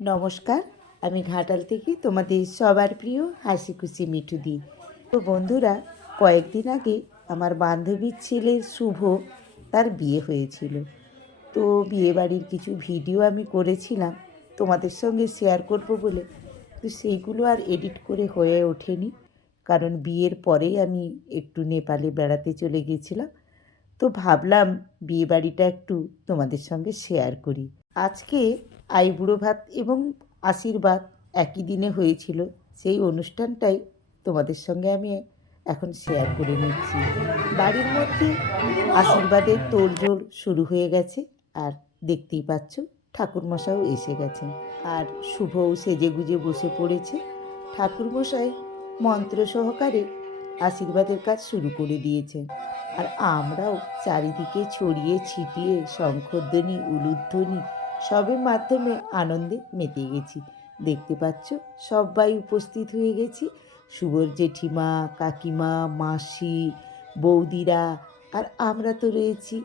নমস্কার, আমি ঘাটাল থেকে তোমাদের সবার প্রিয় হাসি খুশি মিঠু দি। তো বন্ধুরা, কয়েকদিন আগে আমার বান্ধবীর ছেলের শুভ তার বিয়ে হয়েছিল। তো বিয়েবাড়ির কিছু ভিডিও আমি করেছিলাম তোমাদের সঙ্গে শেয়ার করব বলে, তো সেইগুলো আর এডিট করে হয়ে ওঠেনি, কারণ বিয়ের পরেই আমি একটু নেপালে বেড়াতে চলে গিয়েছিলাম। তো ভাবলাম বিয়েবাড়িটা একটু তোমাদের সঙ্গে শেয়ার করি। আজকে আইবুড়ো ভাত এবং আশীর্বাদ একই দিনে হয়েছিল, সেই অনুষ্ঠানটাই তোমাদের সঙ্গে আমি এখন শেয়ার করে নিচ্ছি। বাড়ির মধ্যে আশীর্বাদের তোড়জোড় শুরু হয়ে গেছে, আর দেখতেই পাচ্ছ ঠাকুরমশাইও এসে গেছেন, আর শুভও সেজেগুজে বসে পড়েছে। ঠাকুরমশাই মন্ত্র সহকারে আশীর্বাদের কাজ শুরু করে দিয়েছেন, আর আমরাও চারিদিকে ছড়িয়ে ছিটিয়ে শঙ্খধ্বনি উলুধ্বনি সবের মাধ্যমে আনন্দে মেতে গেছি। দেখতে পাচ্ছ সবাই উপস্থিত হয়ে গেছি, শুভর জেঠিমা, কাকিমা, মাসি, বৌদিরা, আর আমরা তো রয়েছি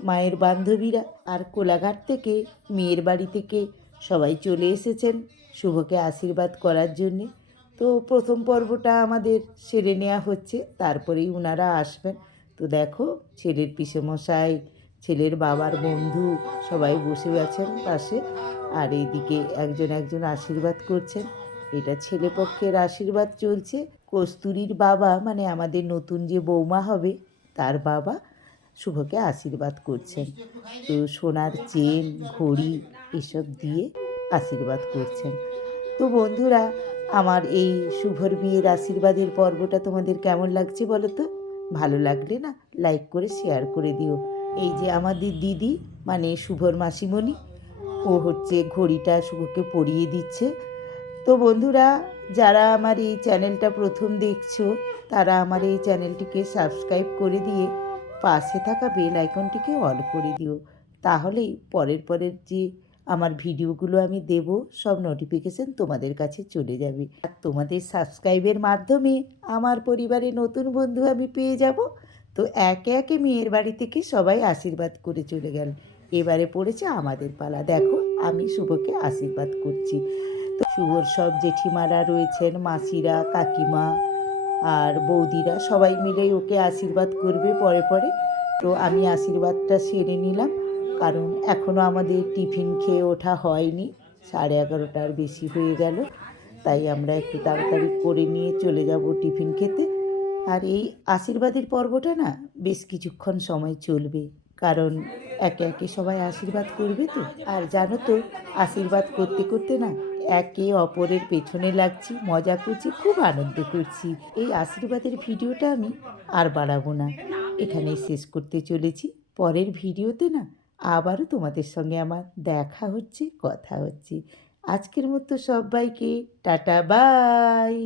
মায়ের বান্ধবীরা। আর কোলাঘাট থেকে, মেয়ের বাড়ি থেকে সবাই চলে এসেছেন শুভকে আশীর্বাদ করার জন্যে। তো প্রথম পর্বটা আমাদের সেরে নেওয়া হচ্ছে, তারপরেই ওনারা আসবেন। তো দেখো, ছেলের পিসেমশাই, ছেলের বাবার বন্ধু সবাই বসে আছেন পাশে, আর এইদিকে একজন একজন আশীর্বাদ করছেন। এটা ছেলেপক্ষের আশীর্বাদ চলছে। কস্তুরীর বাবা, মানে আমাদের নতুন যে বৌমা হবে তার বাবা শুভকে আশীর্বাদ করছেন। তো সোনার চেন, ঘড়ি এসব দিয়ে আশীর্বাদ করছেন। তো বন্ধুরা, আমার এই শুভর বিয়ের আশীর্বাদের পর্বটা তোমাদের কেমন লাগছে বলো তো? ভালো লাগলে না লাইক করে শেয়ার করে দিও। এই যে আমাদের দিদি, মানে শুভর মাসিমণি, ও হচ্ছে ঘড়িটা শুভকে পরিয়ে দিচ্ছে। তো বন্ধুরা, যারা আমার এই চ্যানেলটা প্রথম দেখছো, তারা আমার এই চ্যানেলটিকে সাবস্ক্রাইব করে দিয়ে পাশে থাকা বেল আইকনটিকে অল করে দিও। তাহলেই পরের যে আমার ভিডিওগুলো আমি দেব, সব নোটিফিকেশন তোমাদের কাছে চলে যাবে। আর তোমাদের সাবস্ক্রাইবের মাধ্যমে আমার পরিবারে নতুন বন্ধু আমি পেয়ে যাব। তো একে একে মেয়ের বাড়ি থেকে সবাই আশীর্বাদ করে চলে গেল। এবারে পড়েছে আমাদের পালা। দেখো, আমি শুভকে আশীর্বাদ করছি। তো শুভর সব জেঠিমারা রয়েছেন, মাসিরা, কাকিমা আর বৌদিরা সবাই মিলেই ওকে আশীর্বাদ করবে পরে পরে। তো আমি আশীর্বাদটা সেরে নিলাম, কারণ এখনও আমাদের টিফিন খেয়ে ওঠা হয়নি, 11:30টার বেশি হয়ে গেল। তাই আমরা একটু তাড়াতাড়ি করে নিয়ে চলে যাব টিফিন খেতে। আর এই আশীর্বাদের পর্বটা না বেশ কিছুক্ষণ সময় চলবে, কারণ একে একে সবাই আশীর্বাদ করবে। তো আর জানো তো, আশীর্বাদ করতে করতে না একে অপরের পেছনে লাগছি, মজা করছি, খুব আনন্দ করছি। এই আশীর্বাদের ভিডিওটা আমি আর বাড়াবো না, এখানেই শেষ করতে চলেছি। পরের ভিডিওতে না আবারও তোমাদের সঙ্গে আমার দেখা হচ্ছে, কথা হচ্ছে। আজকের মতো সবাইকে টাটা, বাই।